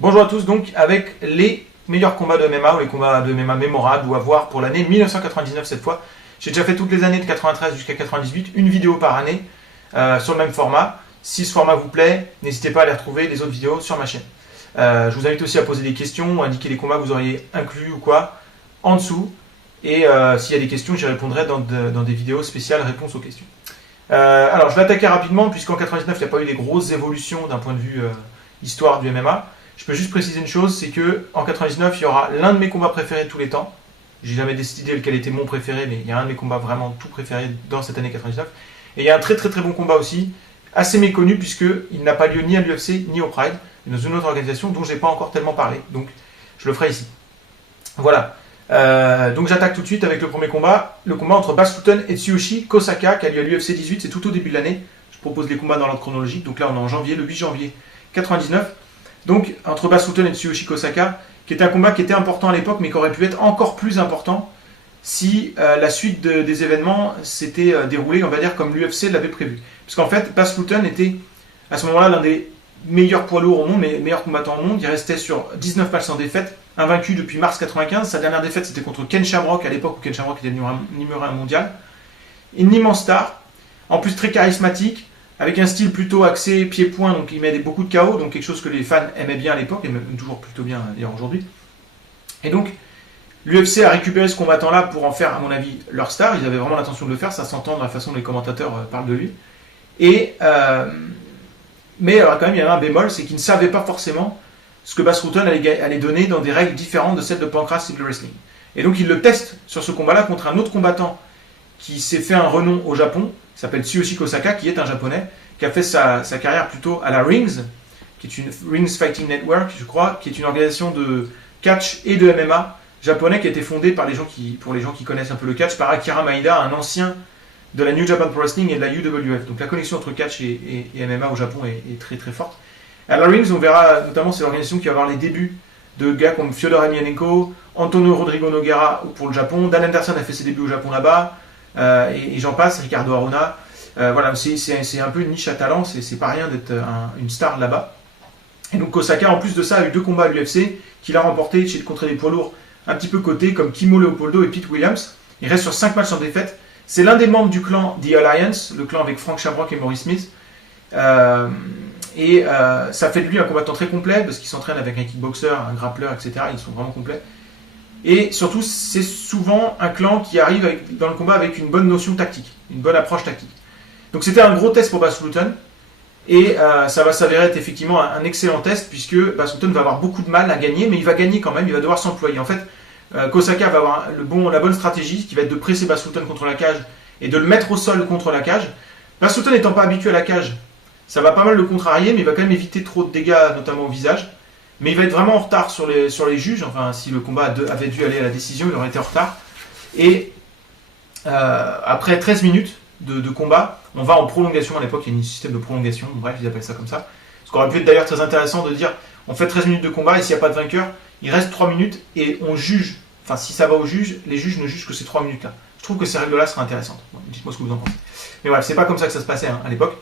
Bonjour à tous, donc avec les meilleurs combats de MMA ou les combats de MMA mémorables ou à voir pour l'année 1999 cette fois. J'ai déjà fait toutes les années de 93 jusqu'à 98, une vidéo par année sur le même format. Si ce format vous plaît, n'hésitez pas à aller retrouver les autres vidéos sur ma chaîne. Je vous invite aussi à poser des questions ou à indiquer les combats que vous auriez inclus ou quoi en dessous. Et s'il y a des questions, j'y répondrai dans des vidéos spéciales réponses aux questions. Alors je vais attaquer rapidement puisqu'en 99 il n'y a pas eu des grosses évolutions d'un point de vue histoire du MMA. Je peux juste préciser une chose, c'est que en 99 il y aura l'un de mes combats préférés de tous les temps. J'ai jamais décidé lequel était mon préféré, mais il y a un de mes combats vraiment tout préférés dans cette année 99. Et il y a un très bon combat aussi, assez méconnu puisqu'il n'a pas lieu ni à l'UFC ni au Pride, mais dans une autre organisation dont je n'ai pas encore tellement parlé. Donc je le ferai ici. Voilà. Donc j'attaque tout de suite avec le premier combat, le combat entre Bas Rutten et Tsuyoshi Kosaka qui a lieu à l'UFC 18, c'est tout au début de l'année. Je propose les combats dans l'ordre chronologique, donc là on est en janvier, le 8 janvier 99. Donc entre Bas Rutten et Tsuyoshi Kosaka, qui était un combat qui était important à l'époque, mais qui aurait pu être encore plus important si la suite des événements s'était déroulée, on va dire, comme l'UFC l'avait prévu. Parce qu'en fait, Bas Rutten était à ce moment-là l'un des meilleurs poids lourds au monde, mais meilleurs combattants au monde. Il restait sur 19 matchs sans défaite, invaincu depuis mars 95. Sa dernière défaite, c'était contre Ken Shamrock, à l'époque où Ken Shamrock était numéro 1 mondial. Une immense star, en plus très charismatique, avec un style plutôt axé pied-point, donc il met beaucoup de KO, donc quelque chose que les fans aimaient bien à l'époque, et même toujours plutôt bien d'ailleurs aujourd'hui. Et donc, l'UFC a récupéré ce combattant-là pour en faire, à mon avis, leur star. Ils avaient vraiment l'intention de le faire, ça s'entend dans la façon dont les commentateurs parlent de lui. Mais alors quand même, il y avait un bémol, c'est qu'ils ne savaient pas forcément ce que Bas Rutten allait donner dans des règles différentes de celles de Pancrase Simple Wrestling. Et donc, ils le testent sur ce combat-là contre un autre combattant qui s'est fait un renom au Japon, qui s'appelle Tsuyoshi Kosaka, qui est un japonais, qui a fait sa carrière plutôt à la Rings, qui est une Rings Fighting Network, je crois, qui est une organisation de catch et de MMA japonais qui a été fondée par pour les gens qui connaissent un peu le catch, par Akira Maeda, un ancien de la New Japan Pro Wrestling et de la UWF. Donc la connexion entre catch et MMA au Japon est très forte. À la Rings, on verra notamment, c'est l'organisation qui va avoir les débuts de gars comme Fyodor Emelianenko, Antonio Rodrigo Nogueira pour le Japon, Dan Anderson a fait ses débuts au Japon là-bas, et j'en passe, Ricardo Arona. Voilà, c'est un peu une niche à talent, c'est pas rien d'être une star là-bas. Et donc Kosaka, en plus de ça, a eu 2 combats à l'UFC qu'il a remportés contre des poids lourds un petit peu cotés comme Kimo Leopoldo et Pete Williams. Il reste sur 5 matchs sans défaite. C'est l'un des membres du clan The Alliance, le clan avec Frank Shamrock et Maurice Smith. Ça fait de lui un combattant très complet parce qu'il s'entraîne avec un kickboxer, un grappleur, etc. Ils sont vraiment complets. Et surtout, c'est souvent un clan qui arrive dans le combat avec une bonne notion tactique, une bonne approche tactique. Donc c'était un gros test pour Bas Rutten. Et ça va s'avérer être effectivement un excellent test puisque Bas Rutten va avoir beaucoup de mal à gagner, mais il va gagner quand même, il va devoir s'employer. En fait, Kosaka va avoir la bonne stratégie qui va être de presser Bas Rutten contre la cage et de le mettre au sol contre la cage. Bas Rutten n'étant pas habitué à la cage, ça va pas mal le contrarier, mais il va quand même éviter trop de dégâts, notamment au visage. Mais il va être vraiment en retard sur les juges. Enfin, si le combat avait dû aller à la décision, il aurait été en retard. Et après 13 minutes de combat, on va en prolongation. À l'époque, il y a un système de prolongation. Bref, ils appellent ça comme ça. Ce qui aurait pu être d'ailleurs très intéressant de dire on fait 13 minutes de combat et s'il n'y a pas de vainqueur, il reste 3 minutes et on juge. Enfin, si ça va au juge, les juges ne jugent que ces 3 minutes-là. Je trouve que ces règles-là seraient intéressantes. Bon, dites-moi ce que vous en pensez. Mais voilà, c'est pas comme ça que ça se passait à l'époque.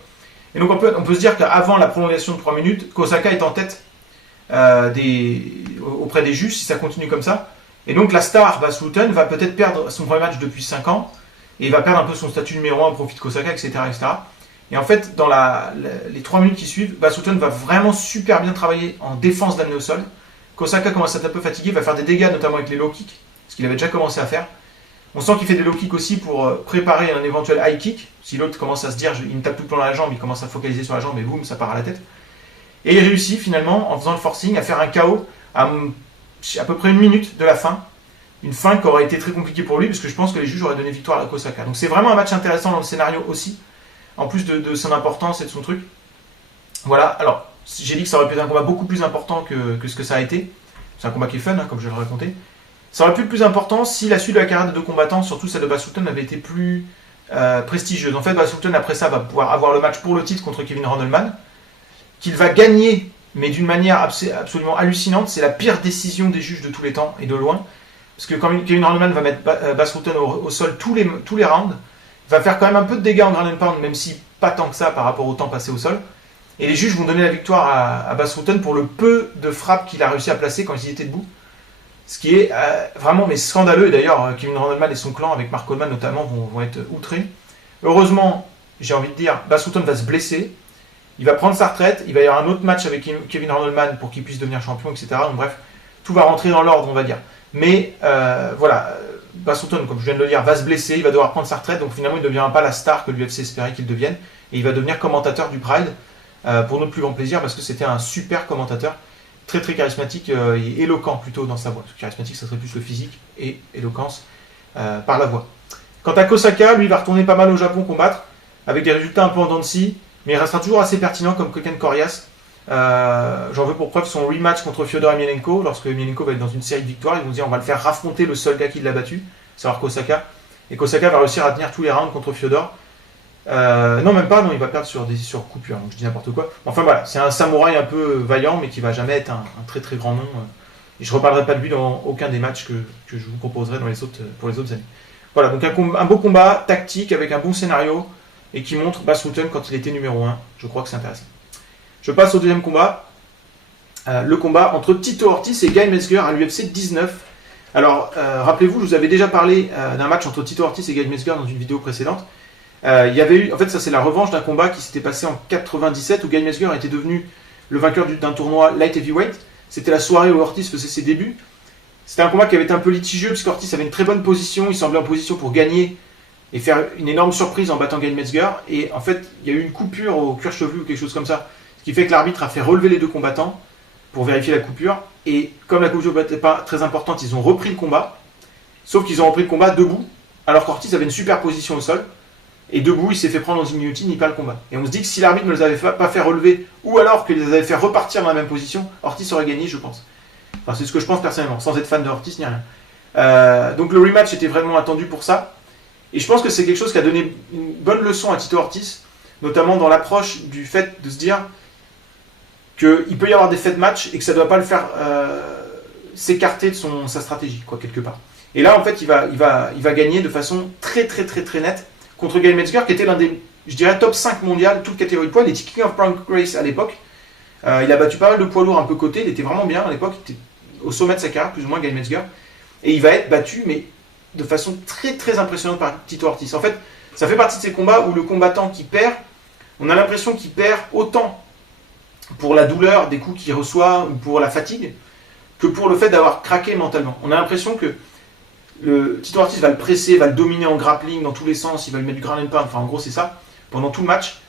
Et donc, on peut se dire qu'avant la prolongation de 3 minutes, Kosaka est en tête auprès des juges si ça continue comme ça. Et donc, la star Bas Rutten va peut-être perdre son premier match depuis 5 ans. Et il va perdre un peu son statut numéro 1 au profit de Kosaka, etc. Et en fait, dans les 3 minutes qui suivent, Bas Rutten va vraiment super bien travailler en défense d'amener au sol. Kosaka commence à être un peu fatigué, va faire des dégâts, notamment avec les low kicks, ce qu'il avait déjà commencé à faire. On sent qu'il fait des low kicks aussi pour préparer un éventuel high kick. Si l'autre commence à se dire, il me tape tout le plan dans la jambe, il commence à focaliser sur la jambe et boum, ça part à la tête. Et il réussit finalement, en faisant le forcing, à faire un KO à peu près 1 minute de la fin. Une fin qui aurait été très compliquée pour lui, parce que je pense que les juges auraient donné victoire à Kosaka. Donc c'est vraiment un match intéressant dans le scénario aussi, en plus de son importance et de son truc. Voilà, alors j'ai dit que ça aurait pu être un combat beaucoup plus important que ce que ça a été. C'est un combat qui est fun, comme je l'ai raconté. Ça aurait pu être plus important si la suite de la carrière des 2 combattants, surtout celle de Bas Rutten, avait été plus prestigieuse. En fait, Bas Rutten, après ça, va pouvoir avoir le match pour le titre contre Kevin Randleman, qu'il va gagner, mais d'une manière absolument hallucinante. C'est la pire décision des juges de tous les temps, et de loin. Parce que quand Kevin Randleman va mettre Bas Rutten au sol tous les rounds, il va faire quand même un peu de dégâts en ground and pound, même si pas tant que ça par rapport au temps passé au sol. Et les juges vont donner la victoire à Bas Rutten pour le peu de frappes qu'il a réussi à placer quand il était debout. Ce qui est vraiment mais scandaleux. Et d'ailleurs, Kevin Randleman et son clan, avec Mark Coleman notamment, vont être outrés. Heureusement, j'ai envie de dire, Bas Rutten va se blesser. Il va prendre sa retraite. Il va y avoir un autre match avec Kevin Randleman pour qu'il puisse devenir champion, etc. Donc bref, tout va rentrer dans l'ordre, on va dire. Mais voilà, Bas Rutten, comme je viens de le dire, va se blesser. Il va devoir prendre sa retraite. Donc finalement, il ne deviendra pas la star que l'UFC espérait qu'il devienne. Et il va devenir commentateur du Pride pour notre plus grand plaisir parce que c'était un super commentateur. Très très charismatique et éloquent plutôt dans sa voix. Parce que charismatique, ça serait plus le physique et éloquence par la voix. Quant à Kosaka, lui, il va retourner pas mal au Japon combattre, avec des résultats un peu en dents de scie, mais il restera toujours assez pertinent comme Koken Korias. J'en veux pour preuve son rematch contre Fyodor Emelianenko, lorsque Emelianenko va être dans une série de victoires, ils vont dire on va le faire raffronter le seul gars qui l'a battu, savoir Kosaka. Et Kosaka va réussir à tenir tous les rounds contre Fyodor. Non, même pas, non, il va perdre sur coupure, donc je dis n'importe quoi. Enfin voilà, c'est un samouraï un peu vaillant, mais qui va jamais être un très très grand nom. Et je ne reparlerai pas de lui dans aucun des matchs que je vous proposerai pour les autres années. Voilà, donc un beau combat tactique avec un bon scénario et qui montre Bas Rutten quand il était numéro 1. Je crois que c'est intéressant. Je passe au deuxième combat. Le combat entre Tito Ortiz et Guy Mezger à l'UFC 19. Alors, rappelez-vous, je vous avais déjà parlé d'un match entre Tito Ortiz et Guy Mezger dans une vidéo précédente. Il y avait eu, en fait, ça c'est la revanche d'un combat qui s'était passé en 97 où Guy Mezger était devenu le vainqueur d'un tournoi light heavyweight. C'était la soirée où Ortiz faisait ses débuts. C'était un combat qui avait été un peu litigieux puisque Ortiz avait une très bonne position, il semblait en position pour gagner et faire une énorme surprise en battant Guy Mezger. Et en fait, il y a eu une coupure au cuir chevelu ou quelque chose comme ça, ce qui fait que l'arbitre a fait relever les deux combattants pour vérifier la coupure. Et comme la coupure n'était pas très importante, ils ont repris le combat. Sauf qu'ils ont repris le combat debout, alors qu'Ortiz avait une super position au sol. Et debout, il s'est fait prendre dans une guillotine, il perd le combat. Et on se dit que si l'arbitre ne les avait pas fait relever, ou alors qu'il les avait fait repartir dans la même position, Ortiz aurait gagné, je pense. Enfin, c'est ce que je pense personnellement, sans être fan de Ortiz ni rien. Donc le rematch était vraiment attendu pour ça. Et je pense que c'est quelque chose qui a donné une bonne leçon à Tito Ortiz, notamment dans l'approche du fait de se dire qu'il peut y avoir des faits de match et que ça ne doit pas le faire s'écarter de sa stratégie, quoi, quelque part. Et là, en fait, il va gagner de façon très très très très nette contre Guy Mezger, qui était l'un des, je dirais, top 5 mondial, toute catégorie de poids. Il était King of Pancrase à l'époque. Il a battu pas mal de poids lourds un peu cotés. Il était vraiment bien à l'époque. Il était au sommet de sa carrière, plus ou moins, Guy Mezger. Et il va être battu, mais de façon très très impressionnante par Tito Ortiz. En fait, ça fait partie de ces combats où le combattant qui perd, on a l'impression qu'il perd autant pour la douleur des coups qu'il reçoit ou pour la fatigue que pour le fait d'avoir craqué mentalement. On a l'impression que Tito Ortiz va le presser, va le dominer en grappling dans tous les sens, il va lui mettre du ground and pound, enfin en gros c'est ça, pendant tout le match.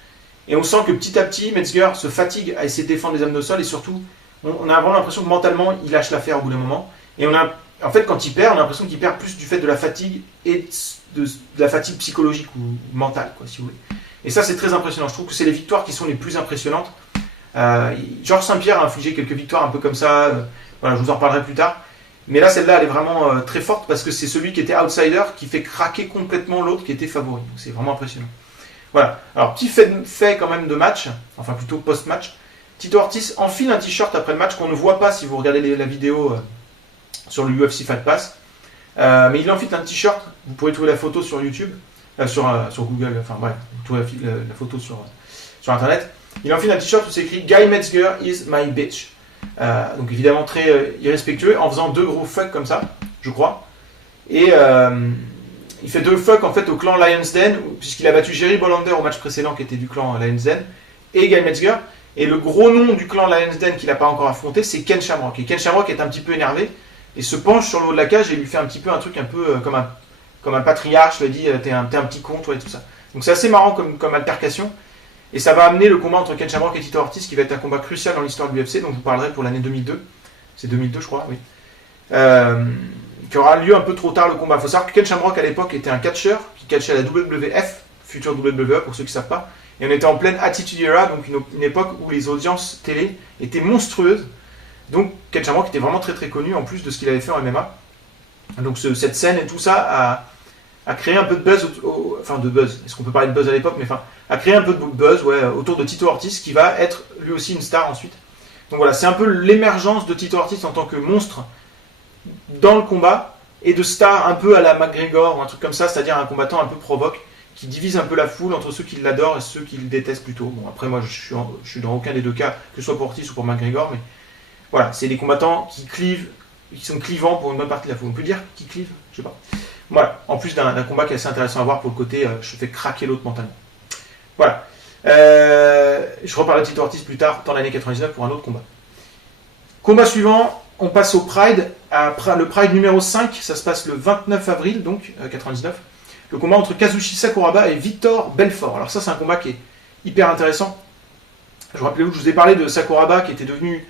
Et on sent que petit à petit, Mezger se fatigue à essayer de défendre les hommes de sol et surtout, on a vraiment l'impression que mentalement, il lâche l'affaire au bout d'un moment. Et en fait, quand il perd, on a l'impression qu'il perd plus du fait de la fatigue et de la fatigue psychologique ou mentale, quoi, si vous voulez. Et ça, c'est très impressionnant. Je trouve que c'est les victoires qui sont les plus impressionnantes. Georges Saint-Pierre a infligé quelques victoires un peu comme ça, voilà, je vous en reparlerai plus tard. Mais là, celle-là, elle est vraiment très forte parce que c'est celui qui était outsider qui fait craquer complètement l'autre qui était favori. Donc, c'est vraiment impressionnant. Voilà. Alors, petit fait quand même de match, enfin plutôt post-match. Tito Ortiz enfile un t-shirt après le match qu'on ne voit pas si vous regardez la vidéo sur le UFC Fight Pass. Mais il enfile un t-shirt. Vous pourrez trouver la photo sur YouTube, sur Google, enfin bref, vous trouvez la photo sur Internet. Il enfile un t-shirt où c'est écrit Guy Mezger is my bitch. Donc évidemment très irrespectueux en faisant deux gros fuck comme ça, je crois. Et il fait deux fuck en fait au clan Lions Den, puisqu'il a battu Jerry Bollander au match précédent qui était du clan Lions Den, et Guy Mezger. Et le gros nom du clan Lions Den qu'il n'a pas encore affronté, c'est Ken Shamrock. Et Ken Shamrock est un petit peu énervé et se penche sur le haut de la cage et lui fait un petit peu un truc un peu comme un patriarche, lui dit t'es un petit con toi et tout ça. Donc c'est assez marrant comme altercation. Et ça va amener le combat entre Ken Shamrock et Tito Ortiz qui va être un combat crucial dans l'histoire de l'UFC, dont je vous parlerai pour l'année 2002. C'est 2002 je crois, oui. Qui aura lieu un peu trop tard le combat. Il faut savoir que Ken Shamrock à l'époque était un catcheur qui catchait à la WWF, future WWE pour ceux qui ne savent pas. Et on était en pleine Attitude Era, donc une époque où les audiences télé étaient monstrueuses. Donc Ken Shamrock était vraiment très très connu en plus de ce qu'il avait fait en MMA. Donc cette scène et tout ça a créé un peu de buzz, enfin de buzz, est-ce qu'on peut parler de buzz à l'époque, mais enfin, a créé un peu de buzz autour de Tito Ortiz qui va être lui aussi une star ensuite. Donc voilà, c'est un peu l'émergence de Tito Ortiz en tant que monstre dans le combat et de star un peu à la McGregor ou un truc comme ça, c'est-à-dire un combattant un peu provoque qui divise un peu la foule entre ceux qui l'adorent et ceux qui le détestent plutôt. Bon, après, moi, je suis dans aucun des deux cas, que ce soit pour Ortiz ou pour McGregor, mais voilà, c'est des combattants qui sont clivants pour une bonne partie de la foule. On peut dire qui clivent, je sais pas. Voilà, en plus d'un combat qui est assez intéressant à voir pour le côté je fais craquer l'autre mentalement. Voilà. Je reparlerai de Tito Ortiz plus tard, dans l'année 99, pour un autre combat. Combat suivant, on passe au Pride. Le Pride numéro 5, ça se passe le 29 avril, donc 99. Le combat entre Kazushi Sakuraba et Vitor Belfort. Alors ça, c'est un combat qui est hyper intéressant. Je vous ai parlé de Sakuraba, qui était devenu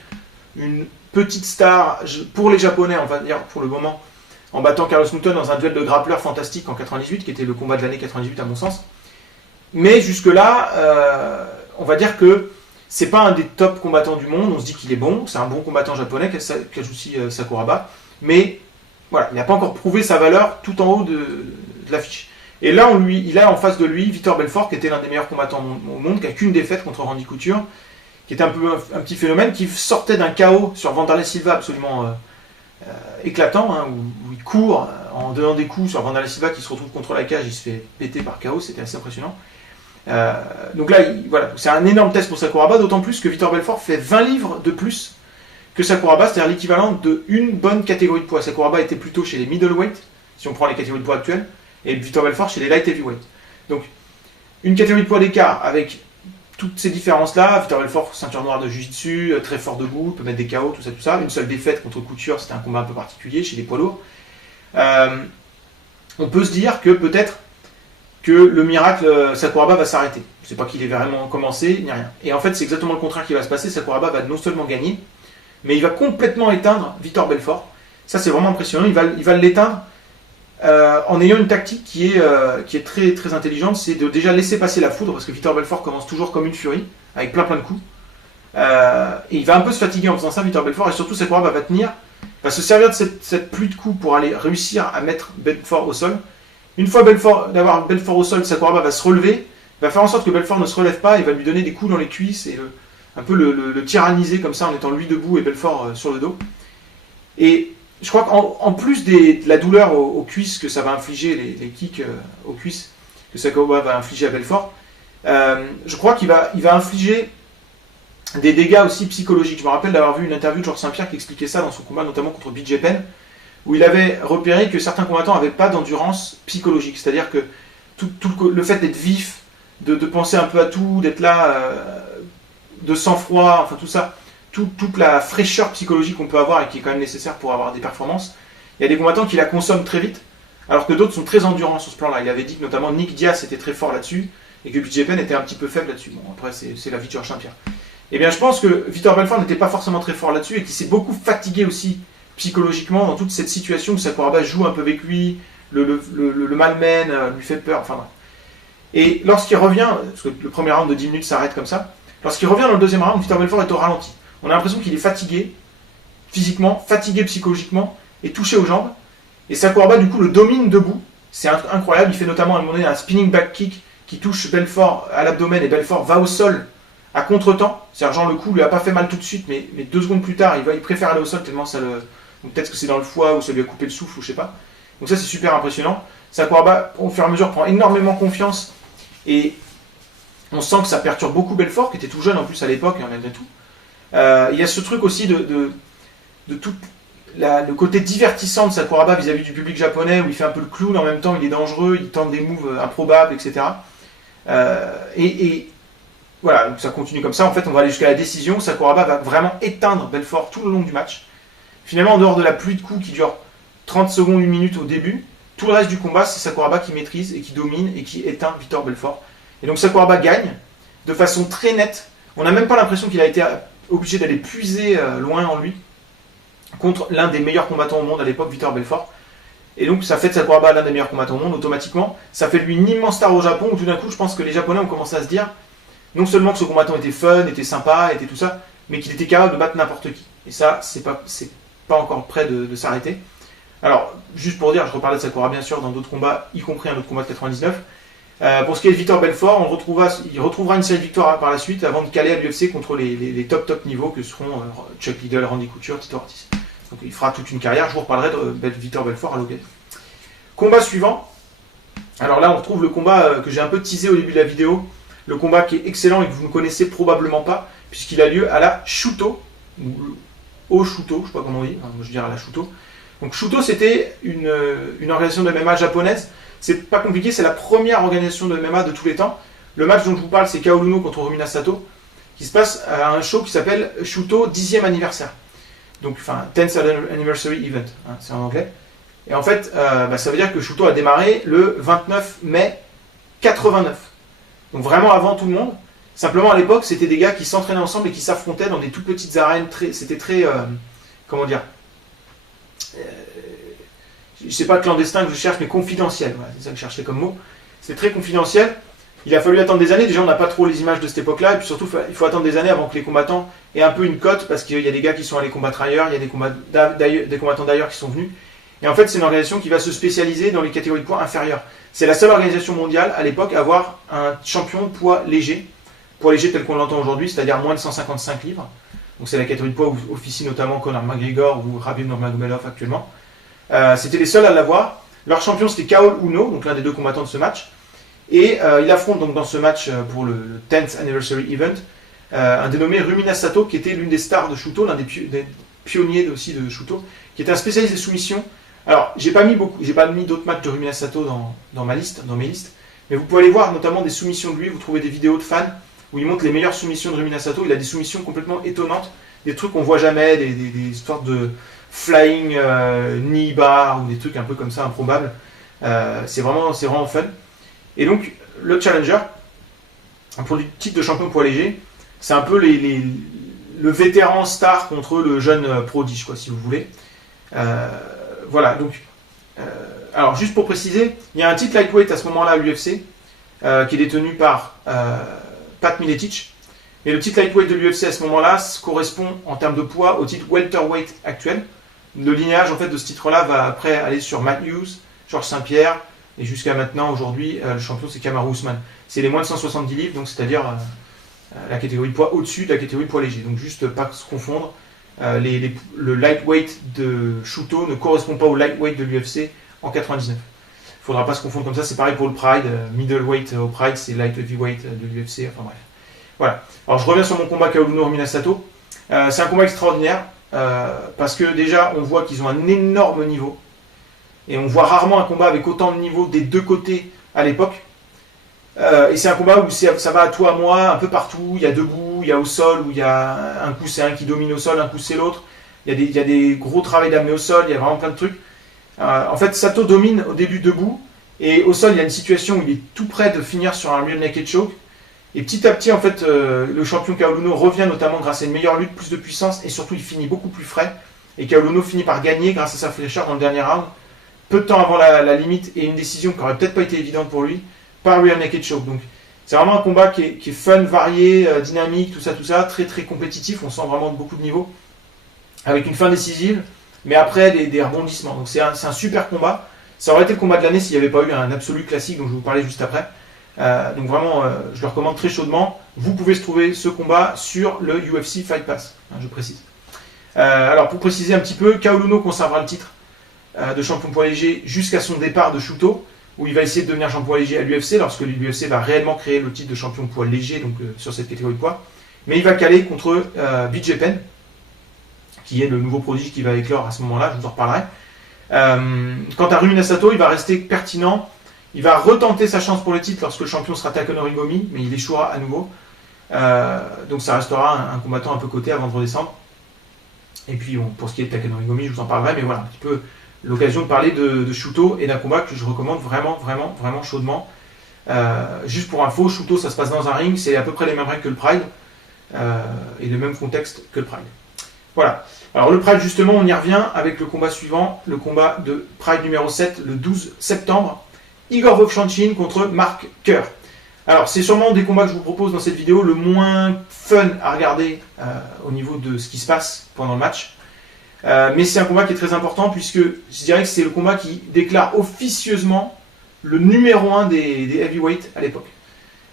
une petite star pour les Japonais, on va dire, pour le moment, en battant Carlos Newton dans un duel de grappleurs fantastique en 98, qui était le combat de l'année 98 à mon sens. Mais jusque-là, on va dire que c'est pas un des top combattants du monde. On se dit qu'il est bon, c'est un bon combattant japonais, Kazushi Sakuraba. Mais voilà, il n'a pas encore prouvé sa valeur tout en haut de l'affiche. Et là, il a en face de lui Vitor Belfort, qui était l'un des meilleurs combattants au monde, qui n'a qu'une défaite contre Randy Couture, qui était un petit phénomène, qui sortait d'un KO sur Wanderlei Silva absolument éclatant, hein, où il court en donnant des coups sur Wanderlei Silva, qui se retrouve contre la cage, il se fait péter par KO, c'était assez impressionnant. Donc là, voilà, c'est un énorme test pour Sakuraba, d'autant plus que Vitor Belfort fait 20 livres de plus que Sakuraba, c'est-à-dire l'équivalent d'une bonne catégorie de poids. Sakuraba était plutôt chez les middleweight, si on prend les catégories de poids actuelles, et Vitor Belfort chez les light heavyweight. Donc, une catégorie de poids d'écart avec toutes ces différences-là. Vitor Belfort, ceinture noire de jiu-jitsu, très fort debout, peut mettre des KO, tout ça. Une seule défaite contre Couture, c'était un combat un peu particulier chez les poids lourds. On peut se dire que peut-être que le miracle Sakuraba va s'arrêter. C'est pas qu'il ait vraiment commencé, ni rien. Et en fait, c'est exactement le contraire qui va se passer. Sakuraba va non seulement gagner, mais il va complètement éteindre Vitor Belfort. Ça, c'est vraiment impressionnant. Il va l'éteindre en ayant une tactique qui est très, très intelligente, c'est de déjà laisser passer la foudre, parce que Vitor Belfort commence toujours comme une furie, avec plein de coups. Et il va un peu se fatiguer en faisant ça, Vitor Belfort, et surtout Sakuraba va se servir de cette pluie de coups pour aller réussir à mettre Belfort au sol. Une fois d'avoir Belfort au sol, Sakuraba va se relever, va faire en sorte que Belfort ne se relève pas, et va lui donner des coups dans les cuisses, et un peu le tyranniser comme ça, en étant lui debout et Belfort sur le dos. Et je crois qu'en plus de la douleur aux cuisses que ça va infliger, les kicks aux cuisses que Sakuraba va infliger à Belfort, je crois qu'il va infliger des dégâts aussi psychologiques. Je me rappelle d'avoir vu une interview de Georges Saint-Pierre qui expliquait ça dans son combat, notamment contre BJ Penn, où il avait repéré que certains combattants n'avaient pas d'endurance psychologique. C'est-à-dire que le fait d'être vif, de penser un peu à tout, d'être là, de sang-froid, enfin tout ça, toute la fraîcheur psychologique qu'on peut avoir et qui est quand même nécessaire pour avoir des performances. Il y a des combattants qui la consomment très vite, alors que d'autres sont très endurants sur ce plan-là. Il avait dit que notamment Nick Diaz était très fort là-dessus, et que BJ Penn était un petit peu faible là-dessus. Bon, après, c'est la vie de Georges Saint-Pierre. Eh bien, je pense que Vitor Belfort n'était pas forcément très fort là-dessus, et qu'il s'est beaucoup fatigué aussi psychologiquement dans toute cette situation où Sakuraba joue un peu avec lui, le malmène, lui fait peur, enfin bref. Et lorsqu'il revient, parce que le premier round de 10 minutes s'arrête comme ça, lorsqu'il revient dans le deuxième round, Vitor Belfort est au ralenti. On a l'impression qu'il est fatigué, physiquement, fatigué psychologiquement, et touché aux jambes. Et Sakuraba, du coup, le domine debout. C'est incroyable. Il fait notamment à un moment donné un spinning back kick qui touche Belfort à l'abdomen, et Belfort va au sol à contre-temps. C'est-à-dire, genre, le coup lui a pas fait mal tout de suite, mais 2 secondes plus tard, il préfère aller au sol tellement ça le. Peut-être que c'est dans le foie ou ça lui a coupé le souffle, ou je sais pas. Donc ça, c'est super impressionnant. Sakuraba, au fur et à mesure, prend énormément confiance, et on sent que ça perturbe beaucoup Belfort, qui était tout jeune en plus à l'époque, et malgré tout. Il y a ce truc aussi de tout le côté divertissant de Sakuraba vis-à-vis du public japonais, où il fait un peu le clown, en même temps il est dangereux, il tente des moves improbables, etc. Et voilà, donc ça continue comme ça. En fait, on va aller jusqu'à la décision. Sakuraba va vraiment éteindre Belfort tout le long du match. Finalement, en dehors de la pluie de coups qui dure 30 secondes, 1 minute au début, tout le reste du combat, c'est Sakuraba qui maîtrise et qui domine et qui éteint Vitor Belfort. Et donc Sakuraba gagne de façon très nette. On n'a même pas l'impression qu'il a été obligé d'aller puiser loin en lui contre l'un des meilleurs combattants au monde à l'époque, Vitor Belfort. Et donc ça fait de Sakuraba l'un des meilleurs combattants au monde automatiquement. Ça fait de lui une immense star au Japon, où tout d'un coup je pense que les Japonais ont commencé à se dire non seulement que ce combattant était fun, était sympa, était tout ça, mais qu'il était capable de battre n'importe qui. Et ça, c'est pas encore près de s'arrêter. Alors, juste pour dire, je reparlais de Sakuraba bien sûr dans d'autres combats, y compris un autre combat de 99. Pour ce qui est de Vitor Belfort, il retrouvera une série de victoires par la suite avant de caler à l'UFC contre les top niveaux que seront Chuck Liddell, Randy Couture, Tito Ortiz. Donc il fera toute une carrière. Je vous reparlerai de Vitor Belfort à l'occasion. Combat suivant, Alors là, on retrouve le combat que j'ai un peu teasé au début de la vidéo, le combat qui est excellent et que vous ne connaissez probablement pas, puisqu'il a lieu à la Shooto, ou au Shooto, je ne sais pas comment on dit, je dirais à la Shooto. Donc Shooto, c'était une organisation de MMA japonaise. C'est pas compliqué, c'est la première organisation de MMA de tous les temps. Le match dont je vous parle, c'est Kaoluno contre Rumina Sato, qui se passe à un show qui s'appelle Shooto 10e anniversaire. Donc, enfin, 10th Anniversary Event, hein, c'est en anglais. Et en fait, ça veut dire que Shooto a démarré le 29 mai 89. Donc vraiment avant tout le monde. Simplement à l'époque, c'était des gars qui s'entraînaient ensemble et qui s'affrontaient dans des toutes petites arènes. C'était très, comment dire, je sais pas clandestin que je cherche, mais confidentiel. Voilà, c'est ça que je cherchais comme mot. C'était très confidentiel. Il a fallu attendre des années. Déjà, on n'a pas trop les images de cette époque-là. Et puis surtout, il faut attendre des années avant que les combattants aient un peu une cote, parce qu'il y a des gars qui sont allés combattre ailleurs, il y a des combattants d'ailleurs qui sont venus. Et en fait, c'est une organisation qui va se spécialiser dans les catégories de poids inférieures. C'est la seule organisation mondiale à l'époque à avoir un champion de poids léger tel qu'on l'entend aujourd'hui, c'est-à-dire moins de 155 livres. Donc c'est la catégorie de poids où officie notamment Conor McGregor ou Khabib Nurmagomedov actuellement. C'était les seuls à l'avoir. Leur champion, c'était Kaol Uno, donc l'un des deux combattants de ce match. Et il affronte donc dans ce match pour le 10th Anniversary Event un dénommé Rumina Sato, qui était l'une des stars de Shooto, l'un des pionniers aussi de Shooto, qui était un spécialiste des soumissions. Alors, j'ai pas mis d'autres matchs de Rumina Sato dans mes listes, mais vous pouvez aller voir notamment des soumissions de lui. Vous trouvez des vidéos de fans où il montre les meilleures soumissions de Rumina Sato. Il a des soumissions complètement étonnantes, des trucs qu'on voit jamais, des sortes de flying knee bar ou des trucs un peu comme ça improbables. C'est vraiment fun. Et donc, le challenger, pour le titre de champion poids léger, c'est un peu le vétéran star contre le jeune prodige, quoi, si vous voulez. Voilà, donc, alors juste pour préciser, il y a un titre lightweight à ce moment-là à l'UFC, qui est détenu par Pat Miletich. Et le titre lightweight de l'UFC à ce moment-là correspond en termes de poids au titre welterweight actuel. Le lignage en fait de ce titre-là va après aller sur Matt Hughes, Georges Saint-Pierre, et jusqu'à maintenant, aujourd'hui, le champion c'est Kamaru Usman. C'est les moins de 170 livres, donc c'est-à-dire la catégorie poids au-dessus de la catégorie poids léger. Donc juste pas se confondre. Le lightweight de Shooto ne correspond pas au lightweight de l'UFC en 99. Il ne faudra pas se confondre comme ça, c'est pareil pour le Pride. Middleweight au Pride, c'est light heavyweight de l'UFC, enfin bref. Voilà. Alors je reviens sur mon combat Kaoluno Rumina Sato. C'est un combat extraordinaire, parce que déjà on voit qu'ils ont un énorme niveau. Et on voit rarement un combat avec autant de niveau des deux côtés à l'époque. Et c'est un combat où ça va à toi, à moi, un peu partout. Il y a debout, il y a au sol, où il y a un coup c'est un qui domine au sol, un coup c'est l'autre. Il y a des gros travaux d'amener au sol, il y a vraiment plein de trucs. En fait, Sato domine au début debout, et au sol, il y a une situation où il est tout près de finir sur un rear naked choke. Et petit à petit, en fait, le champion Kaoluno revient notamment grâce à une meilleure lutte, plus de puissance, et surtout, il finit beaucoup plus frais. Et Kaoluno finit par gagner grâce à sa fraîcheur dans le dernier round, peu de temps avant la limite, et une décision qui n'aurait peut-être pas été évidente pour lui, par rear naked choke. Donc, c'est vraiment un combat qui est fun, varié, dynamique, tout ça, très très compétitif. On sent vraiment beaucoup de niveau, avec une fin décisive, mais après des rebondissements. Donc, c'est un super combat. Ça aurait été le combat de l'année s'il n'y avait pas eu un absolu classique dont je vais vous parler juste après. Donc vraiment, je le recommande très chaudement. Vous pouvez se trouver ce combat sur le UFC Fight Pass, hein, je précise. Alors pour préciser un petit peu, Kaoluno conservera le titre de champion poids léger jusqu'à son départ de Shooto, où il va essayer de devenir champion poids léger à l'UFC, lorsque l'UFC va réellement créer le titre de champion poids léger, donc sur cette catégorie de poids. Mais il va caler contre BJ Penn, qui est le nouveau prodige qui va éclore à ce moment-là, je vous en reparlerai. Quant à Rumina Sato, il va rester pertinent. Il va retenter sa chance pour le titre lorsque le champion sera Takanori Gomi, mais il échouera à nouveau. Donc ça restera un combattant un peu coté avant de redescendre. Et puis bon, pour ce qui est de Takanori Gomi, je vous en parlerai, mais voilà, un petit peu l'occasion de parler de Shooto et d'un combat que je recommande vraiment chaudement. Juste pour info, Shooto, ça se passe dans un ring, c'est à peu près les mêmes règles que le Pride, et le même contexte que le Pride. Voilà. Alors le Pride, justement, on y revient avec le combat suivant, le combat de Pride numéro 7, le 12 septembre. Igor Vovchanchyn contre Mark Kerr. Alors c'est sûrement des combats que je vous propose dans cette vidéo le moins fun à regarder au niveau de ce qui se passe pendant le match. Mais c'est un combat qui est très important, puisque je dirais que c'est le combat qui déclare officieusement le numéro 1 des heavyweights à l'époque.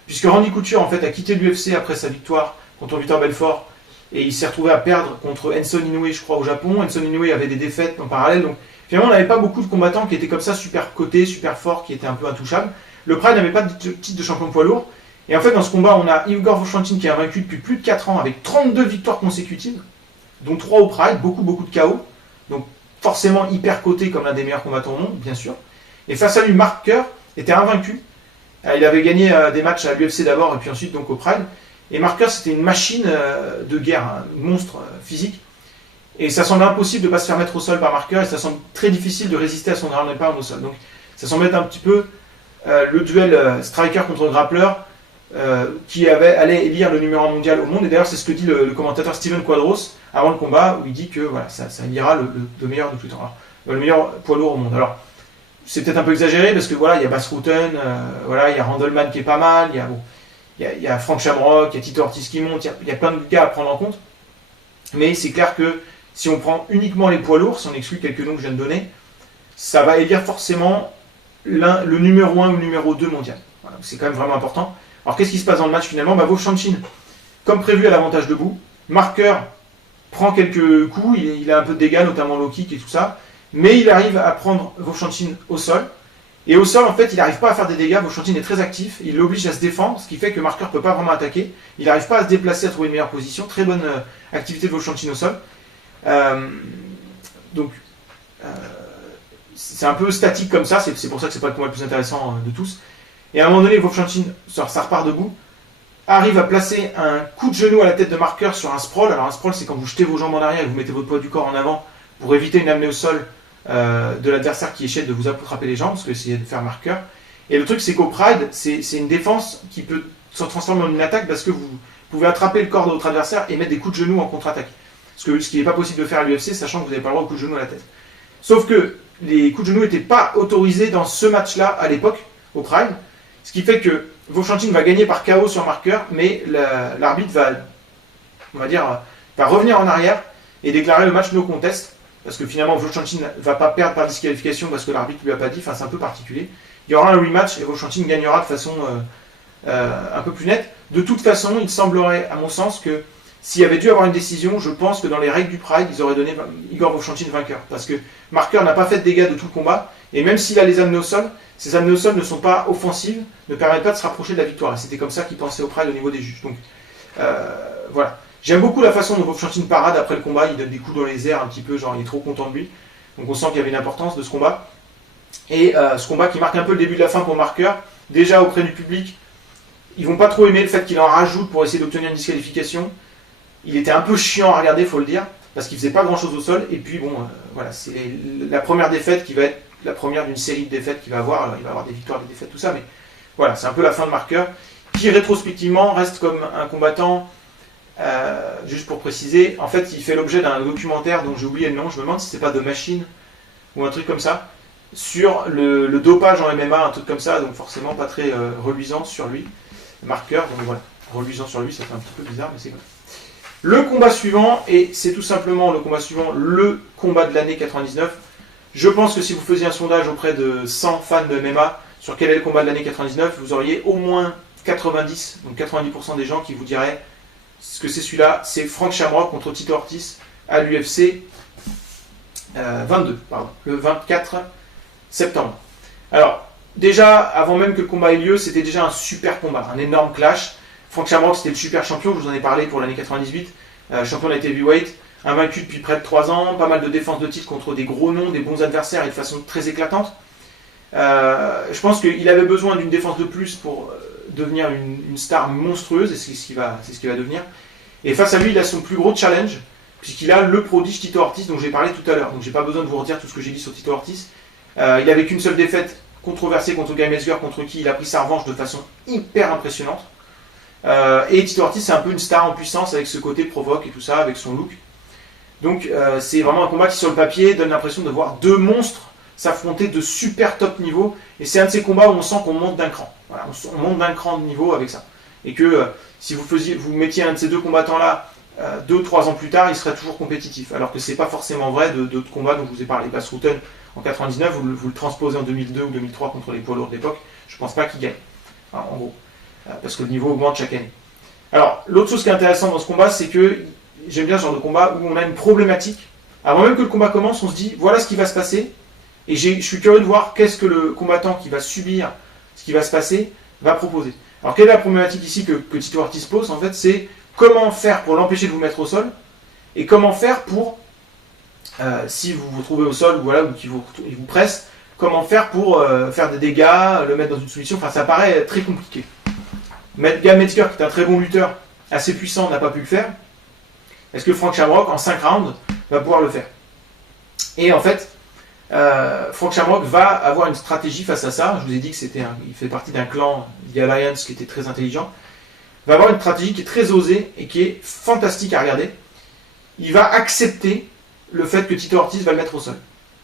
Puisque Randy Couture en fait a quitté l'UFC après sa victoire contre Vitor Belfort, et il s'est retrouvé à perdre contre Enson Inoue, je crois, au Japon. Enson Inoue avait des défaites en parallèle, donc Finalement, on n'avait pas beaucoup de combattants qui étaient comme ça, super cotés, super forts, qui étaient un peu intouchables. Le Pride n'avait pas de titre de champion poids lourd. Et en fait, dans ce combat, on a Igor Vovchanchyn qui a vaincu depuis plus de 4 ans avec 32 victoires consécutives, dont 3 au Pride, beaucoup de KO. Donc forcément hyper coté comme l'un des meilleurs combattants au monde, bien sûr. Et face à lui, Mark Kerr était invaincu. Il avait gagné des matchs à l'UFC d'abord et puis ensuite donc au Pride. Et Mark Kerr, c'était une machine de guerre, un monstre physique. Et ça semble impossible de ne pas se faire mettre au sol par Mark Kerr et ça semble très difficile de résister à son ground and pound au sol. Donc ça semble être un petit peu le duel striker contre grappler qui allait élire le numéro 1 mondial au monde. Et d'ailleurs, c'est ce que dit le commentateur Steven Quadros avant le combat, où il dit que voilà, ça élira le meilleur de tout temps. Alors, le meilleur poids lourd au monde. Alors, c'est peut-être un peu exagéré parce que voilà, il y a Bas Rutten, voilà, il y a Randleman qui est pas mal, il y a Frank Shamrock, il y a Tito Ortiz qui monte, il y a plein de gars à prendre en compte. Mais c'est clair que si on prend uniquement les poids lourds, si on exclut quelques noms que je viens de donner, ça va élire forcément le numéro 1 ou le numéro 2 mondial. Voilà, c'est quand même vraiment important. Alors qu'est-ce qui se passe dans le match finalement? Vovchanchyn, comme prévu, à l'avantage debout. Mark Kerr prend quelques coups, il a un peu de dégâts, notamment low kick et tout ça, mais il arrive à prendre Vovchanchyn au sol. Et au sol, en fait, il n'arrive pas à faire des dégâts. Vovchanchyn est très actif, il l'oblige à se défendre, ce qui fait que Mark Kerr ne peut pas vraiment attaquer. Il n'arrive pas à se déplacer, à trouver une meilleure position. Très bonne activité de Vovchanchyn au sol. Donc, c'est un peu statique comme ça, c'est pour ça que c'est pas le combat le plus intéressant de tous. Et à un moment donné, Vovchanchyn, ça repart debout, arrive à placer un coup de genou à la tête de Mark Kerr sur un sprawl. Alors un sprawl, c'est quand vous jetez vos jambes en arrière et vous mettez votre poids du corps en avant pour éviter une amenée au sol de l'adversaire qui essaie de vous attraper les jambes, ce que essayait de faire Mark Kerr. Et le truc, c'est qu'au Pride, c'est une défense qui peut se transformer en une attaque parce que vous pouvez attraper le corps de votre adversaire et mettre des coups de genou en contre-attaque. Ce qui n'est pas possible de faire à l'UFC, sachant que vous n'avez pas le droit aux coups de genou à la tête. Sauf que les coups de genou n'étaient pas autorisés dans ce match-là à l'époque, au Pride. Ce qui fait que Vovchanchyn va gagner par KO sur Mark Kerr, mais l'arbitre va revenir en arrière et déclarer le match no contest, parce que finalement Vovchanchyn ne va pas perdre par disqualification parce que l'arbitre ne lui a pas dit, enfin c'est un peu particulier. Il y aura un rematch et Vovchanchyn gagnera de façon un peu plus nette. De toute façon, il semblerait, à mon sens, que s'il y avait dû avoir une décision, je pense que dans les règles du Pride, ils auraient donné Igor Vovchanchyn vainqueur, parce que Mark Kerr n'a pas fait de dégâts de tout le combat, et même s'il a les amenés au sol, ces amenées au sol ne sont pas offensives, ne permettent pas de se rapprocher de la victoire. Et c'était comme ça qu'ils pensaient au Pride au niveau des juges. Donc voilà. J'aime beaucoup la façon dont Vovchanchyn parade après le combat, il donne des coups dans les airs un petit peu, genre il est trop content de lui. Donc on sent qu'il y avait une importance de ce combat. Et ce combat qui marque un peu le début de la fin pour Mark Kerr, déjà auprès du public, ils vont pas trop aimer le fait qu'il en rajoute pour essayer d'obtenir une disqualification. Il était un peu chiant à regarder, faut le dire, parce qu'il faisait pas grand chose au sol. Et puis bon, voilà, c'est la première défaite qui va être la première d'une série de défaites qu'il va avoir. Alors, il va avoir des victoires, des défaites, tout ça, mais voilà, c'est un peu la fin de Mark Kerr, qui rétrospectivement reste comme un combattant, juste pour préciser, en fait il fait l'objet d'un documentaire dont j'ai oublié le nom, je me demande si c'est pas The Machine, ou un truc comme ça, sur le dopage en MMA, un truc comme ça, donc forcément pas très reluisant sur lui, Mark Kerr, donc voilà, reluisant sur lui, ça fait un petit peu bizarre, mais c'est comme ça. Le combat suivant, et c'est tout simplement le combat suivant, le combat de l'année 99. Je pense que si vous faisiez un sondage auprès de 100 fans de MMA sur quel est le combat de l'année 99, vous auriez au moins 90, donc 90% des gens qui vous diraient que c'est celui-là, c'est Frank Shamrock contre Tito Ortiz à l'UFC 22, le 24 septembre. Alors, déjà, avant même que le combat ait lieu, c'était déjà un super combat, un énorme clash. Frank Shamrock, c'était le super champion, je vous en ai parlé pour l'année 98, champion de la heavyweight, invaincu depuis près de 3 ans, pas mal de défenses de titre contre des gros noms, des bons adversaires et de façon très éclatante. Je pense qu'il avait besoin d'une défense de plus pour devenir une star monstrueuse, et c'est ce qu'il va devenir. Et face à lui, il a son plus gros challenge, puisqu'il a le prodige Tito Ortiz dont j'ai parlé tout à l'heure. Donc j'ai pas besoin de vous redire tout ce que j'ai dit sur Tito Ortiz. Il avait qu'une seule défaite controversée contre Guy Mezger, contre qui il a pris sa revanche de façon hyper impressionnante. Et Tito Ortiz, c'est un peu une star en puissance avec ce côté provoque et tout ça, avec son look. Donc c'est vraiment un combat qui sur le papier donne l'impression de voir deux monstres s'affronter de super top niveau, et c'est un de ces combats où on sent qu'on monte d'un cran. Voilà, on monte d'un cran de niveau avec ça. Et que si vous mettiez un de ces deux combattants-là 2-3 ans plus tard, il serait toujours compétitif. Alors que c'est pas forcément vrai d'autres combats dont je vous ai parlé. Bas Rutten en 99, vous le transposez en 2002 ou 2003 contre les poids lourds de l'époque, je pense pas qu'il gagne. Enfin, en gros. Parce que le niveau augmente chaque année. Alors, l'autre chose qui est intéressante dans ce combat, c'est que j'aime bien ce genre de combat où on a une problématique Avant même que le combat commence, on se dit voilà ce qui va se passer. Et je suis curieux de voir qu'est-ce que le combattant qui va subir ce qui va se passer va proposer. Alors quelle est la problématique ici que Tito Ortiz pose en fait, c'est comment faire pour l'empêcher de vous mettre au sol et comment faire pour, si vous vous trouvez au sol voilà, ou qu'il vous presse, comment faire pour faire des dégâts, le mettre dans une soumission. Enfin ça paraît très compliqué. Gab Metzger qui est un très bon lutteur, assez puissant, n'a pas pu le faire. Est-ce que Frank Shamrock en 5 rounds va pouvoir le faire? Et en fait, Frank Shamrock va avoir une stratégie face à ça. Je vous ai dit que il fait partie d'un clan, The Alliance, qui était très intelligent. Il va avoir une stratégie qui est très osée et qui est fantastique à regarder. Il va accepter le fait que Tito Ortiz va le mettre au sol.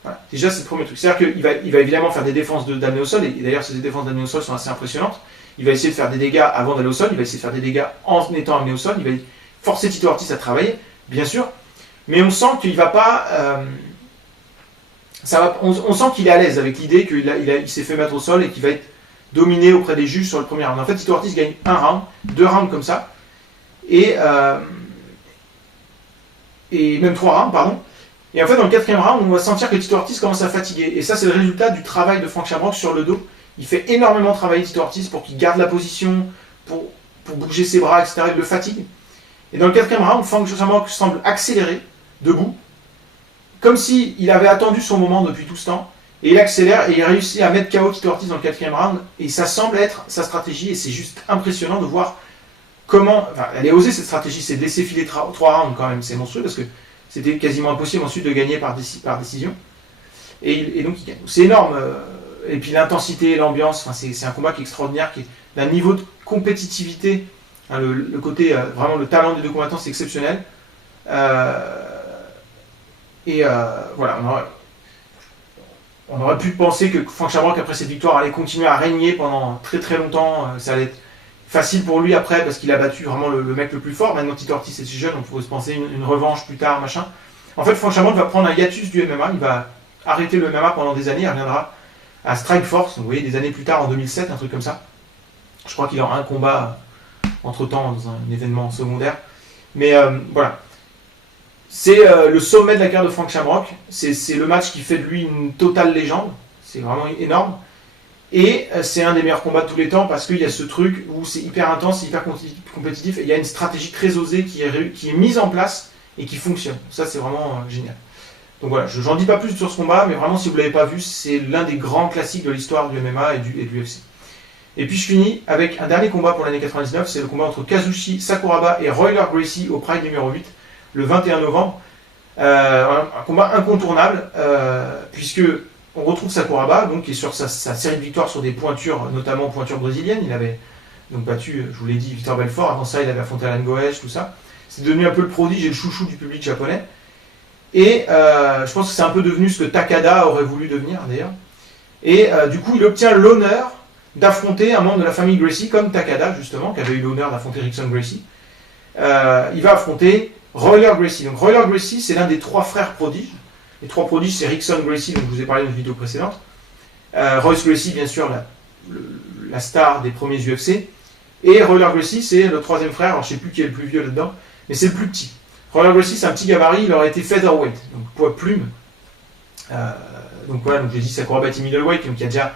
Voilà. Déjà, c'est le premier truc. C'est-à-dire qu'il va évidemment faire des défenses d'amener au sol, et d'ailleurs, ces défenses d'amener au sol sont assez impressionnantes. Il va essayer de faire des dégâts avant d'aller au sol, il va essayer de faire des dégâts en étant amené au sol, il va forcer Tito Ortiz à travailler, bien sûr, mais on sent qu'il va pas... on sent qu'il est à l'aise avec l'idée qu'il s'est fait mettre au sol et qu'il va être dominé auprès des juges sur le premier round. En fait, Tito Ortiz gagne 1 round, 2 rounds comme ça, et même 3 rounds, pardon. Et en fait, dans le 4e round, on va sentir que Tito Ortiz commence à fatiguer. Et ça, c'est le résultat du travail de Frank Shamrock sur le dos. Il fait énormément travailler Tito Ortiz pour qu'il garde la position, pour bouger ses bras, etc. Il le fatigue. Et dans le 4e round, Frank Shamrock semble accélérer, debout, comme s'il avait attendu son moment depuis tout ce temps. Et il accélère et il réussit à mettre KO Tito Ortiz dans le 4e round. Et ça semble être sa stratégie. Et c'est juste impressionnant de voir comment... Enfin, elle est osée cette stratégie, c'est de laisser filer 3 rounds quand même. C'est monstrueux parce que c'était quasiment impossible ensuite de gagner par décision. Et donc il gagne. C'est énorme. Et puis l'intensité, l'ambiance, enfin, c'est un combat qui est extraordinaire, qui est d'un niveau de compétitivité, hein, le côté, vraiment le talent des deux combattants, c'est exceptionnel. Voilà, on aurait pu penser que Frank Shamrock, après cette victoire, allait continuer à régner pendant très très longtemps. Ça allait être facile pour lui après, parce qu'il a battu vraiment le mec le plus fort. Maintenant, Tito Ortiz est si jeune, on pourrait se penser une revanche plus tard, machin. En fait, Frank Shamrock va prendre un hiatus du MMA, il va arrêter le MMA pendant des années, il reviendra à Strikeforce, vous voyez, des années plus tard, en 2007, un truc comme ça. Je crois qu'il aura un combat entre-temps dans un événement secondaire. Mais voilà. C'est le sommet de la carrière de Frank Shamrock. C'est le match qui fait de lui une totale légende. C'est vraiment énorme. Et c'est un des meilleurs combats de tous les temps parce qu'il y a ce truc où c'est hyper intense, c'est hyper compétitif. Et il y a une stratégie très osée qui est mise en place et qui fonctionne. Ça, c'est vraiment génial. Donc voilà, je n'en dis pas plus sur ce combat, mais vraiment, si vous ne l'avez pas vu, c'est l'un des grands classiques de l'histoire du MMA et de l'UFC. Et puis je finis avec un dernier combat pour l'année 99, c'est le combat entre Kazushi Sakuraba et Royler Gracie au Pride numéro 8, le 21 novembre. Un combat incontournable, puisque on retrouve Sakuraba, donc, qui est sur sa série de victoires sur des pointures, notamment pointures brésiliennes. Il avait donc battu, je vous l'ai dit, Victor Belfort. Avant ça, il avait affronté Alan Goesch, tout ça. C'est devenu un peu le prodige et le chouchou du public japonais. Et je pense que c'est un peu devenu ce que Takada aurait voulu devenir, d'ailleurs. Et du coup, il obtient l'honneur d'affronter un membre de la famille Gracie, comme Takada, justement, qui avait eu l'honneur d'affronter Rickson Gracie. Il va affronter Royler Gracie. Donc Royler Gracie, c'est l'un des 3 frères prodiges. Les 3 prodiges, c'est Rickson Gracie, dont je vous ai parlé dans une vidéo précédente. Royce Gracie, bien sûr, la star des premiers UFC. Et Royler Gracie, c'est le 3e frère. Alors, je ne sais plus qui est le plus vieux là-dedans, mais c'est le plus petit. Royler Gracie, c'est un petit gabarit, il aurait été featherweight, donc poids plume. Donc voilà, donc j'ai dit Sakuraba est middleweight, donc il y a déjà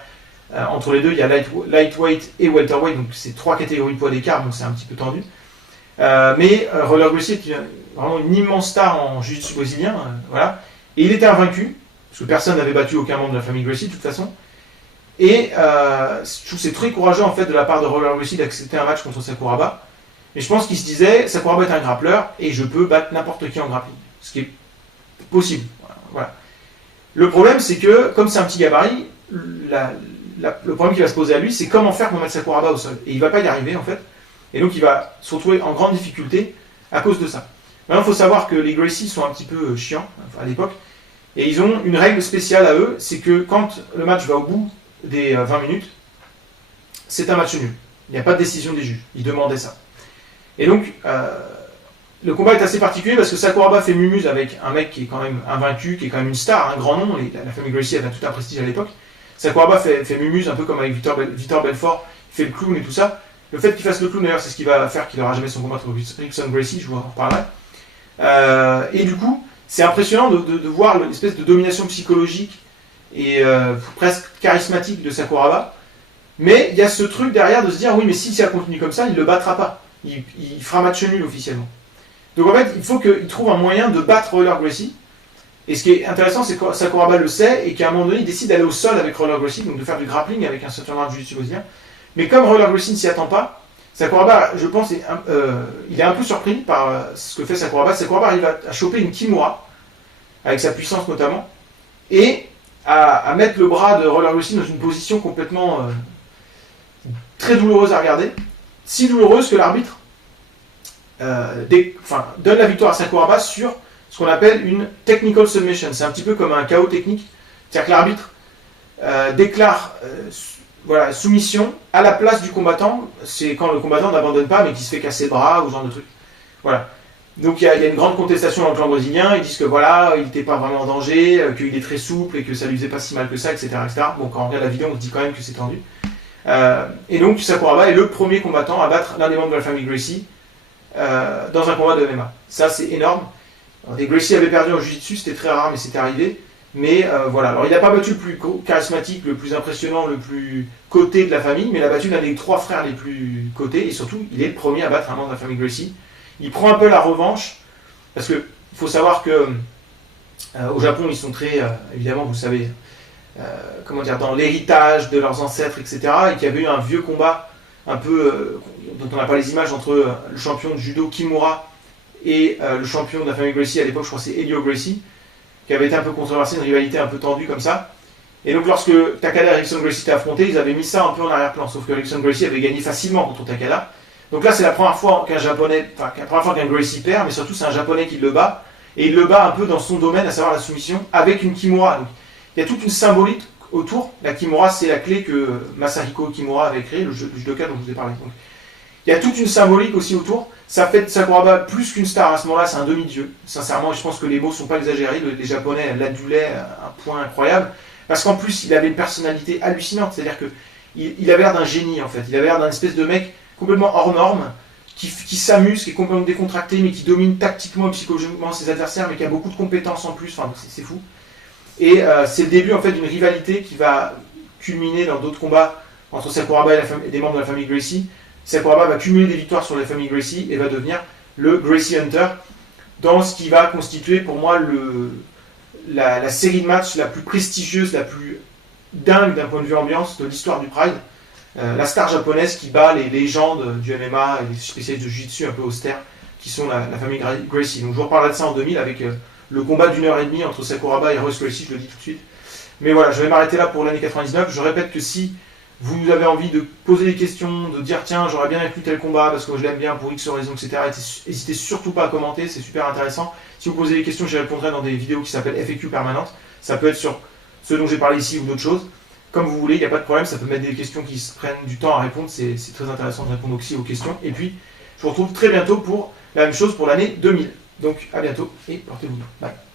entre les deux, il y a lightweight et welterweight, donc c'est 3 catégories de poids d'écart, donc c'est un petit peu tendu. Mais Royler Gracie est vraiment une immense star en jiu-jitsu brésilien, voilà. Et il était invaincu, parce que personne n'avait battu aucun membre de la famille Gracie de toute façon. Et je trouve que c'est très courageux en fait de la part de Royler Gracie d'accepter un match contre Sakuraba. Et je pense qu'il se disait, Sakuraba est un grappleur et je peux battre n'importe qui en grappling. Ce qui est possible. Voilà. Le problème, c'est que, comme c'est un petit gabarit, le problème qui va se poser à lui, c'est comment faire pour mettre Sakuraba au sol. Et il ne va pas y arriver, en fait. Et donc, il va se retrouver en grande difficulté à cause de ça. Maintenant, il faut savoir que les Gracie sont un petit peu chiants, à l'époque. Et ils ont une règle spéciale à eux, c'est que quand le match va au bout des 20 minutes, c'est un match nul. Il n'y a pas de décision des juges. Ils demandaient ça. Et donc, le combat est assez particulier parce que Sakuraba fait mumuse avec un mec qui est quand même invaincu, qui est quand même une star, un grand nom. La famille Gracie avait tout un prestige à l'époque. Sakuraba fait mumuse un peu comme avec Victor Belfort, il fait le clown et tout ça. Le fait qu'il fasse le clown, d'ailleurs, c'est ce qui va faire qu'il n'aura jamais son combat contre Rickson Gracie, je vous en reparlerai. Et du coup, c'est impressionnant de voir l'espèce de domination psychologique et presque charismatique de Sakuraba. Mais il y a ce truc derrière de se dire, oui, mais si ça continue comme ça, il ne le battra pas. Il fera match nul officiellement. Donc en fait, il faut qu'il trouve un moyen de battre Roller Gracie. Et ce qui est intéressant, c'est que Sakuraba le sait et qu'à un moment donné, il décide d'aller au sol avec Roller Gracie, donc de faire du grappling avec un ceinture de jiu-jitsu brésilien. Mais comme Roller Gracie ne s'y attend pas, Sakuraba, je pense, il est un peu surpris par ce que fait Sakuraba. Sakuraba arrive à choper une Kimura, avec sa puissance notamment, et à mettre le bras de Roller Gracie dans une position complètement très douloureuse à regarder. Si douloureuse que l'arbitre donne la victoire à Sakuraba sur ce qu'on appelle une technical submission. C'est un petit peu comme un KO technique. C'est-à-dire que l'arbitre déclare soumission à la place du combattant. C'est quand le combattant n'abandonne pas mais qui se fait casser le bras ou ce genre de truc. Voilà. Donc il y a une grande contestation dans le clan brésilien. Ils disent que voilà, il n'était pas vraiment en danger, qu'il est très souple et que ça lui faisait pas si mal que ça, etc., etc. Bon, quand on regarde la vidéo, on se dit quand même que c'est tendu. Et donc Sakuraba est le premier combattant à battre l'un des membres de la famille Gracie dans un combat de MMA. Ça, c'est énorme. Et Gracie avait perdu en jiu-jitsu, c'était très rare, mais c'était arrivé. Mais voilà, alors il n'a pas battu le plus charismatique, le plus impressionnant, le plus coté de la famille, mais il a battu l'un des 3 frères les plus cotés, et surtout, il est le premier à battre un membre de la famille Gracie. Il prend un peu la revanche, parce qu'il faut savoir que au Japon, ils sont très, évidemment, vous savez, dans l'héritage de leurs ancêtres, etc., et qu'il y avait eu un vieux combat, un peu, dont on n'a pas les images, entre le champion de judo Kimura et le champion de la famille Gracie, à l'époque, je crois que c'est Helio Gracie, qui avait été un peu controversé, une rivalité un peu tendue comme ça. Et donc lorsque Takada et Rickson Gracie étaient affrontés, ils avaient mis ça un peu en arrière-plan, sauf que Rickson Gracie avait gagné facilement contre Takada. Donc là, c'est la première fois qu'un Gracie perd, mais surtout c'est un Japonais qui le bat, et il le bat un peu dans son domaine, à savoir la soumission, avec une Kimura. Donc, il y a toute une symbolique autour. La Kimura, c'est la clé que Masahiko Kimura avait créée, le judoka dont je vous ai parlé. Donc, il y a toute une symbolique aussi autour. Ça fait de Sakuraba plus qu'une star à ce moment-là, c'est un demi-dieu. Sincèrement, je pense que les mots ne sont pas exagérés. Les Japonais l'adulaient à un point incroyable. Parce qu'en plus, il avait une personnalité hallucinante. C'est-à-dire qu'il avait l'air d'un génie, en fait. Il avait l'air d'un espèce de mec complètement hors norme, qui s'amuse, qui est complètement décontracté, mais qui domine tactiquement et psychologiquement ses adversaires, mais qui a beaucoup de compétences en plus. Enfin, c'est fou. Et c'est le début, en fait, d'une rivalité qui va culminer dans d'autres combats entre Sakuraba et des membres de la famille Gracie. Sakuraba va cumuler des victoires sur la famille Gracie et va devenir le Gracie Hunter dans ce qui va constituer pour moi la série de matchs la plus prestigieuse, la plus dingue d'un point de vue ambiance de l'histoire du Pride. La star japonaise qui bat les légendes du MMA et les spécialistes de jiu-jitsu un peu austères qui sont la famille Gracie. Donc je vous reparlerai de ça en 2000 avec le combat d'1h30 entre Sakuraba et Royce Gracie, je le dis tout de suite. Mais voilà, je vais m'arrêter là pour l'année 99. Je répète que si vous avez envie de poser des questions, de dire tiens, j'aurais bien inclus tel combat parce que je l'aime bien pour X raison, etc., n'hésitez surtout pas à commenter, c'est super intéressant. Si vous posez des questions, j'y répondrai dans des vidéos qui s'appellent FAQ permanentes. Ça peut être sur ce dont j'ai parlé ici ou d'autres choses. Comme vous voulez, il n'y a pas de problème, ça peut mettre des questions qui se prennent du temps à répondre, c'est très intéressant de répondre aussi aux questions. Et puis, je vous retrouve très bientôt pour la même chose pour l'année 2000. Donc, à bientôt et portez-vous bien. Bye.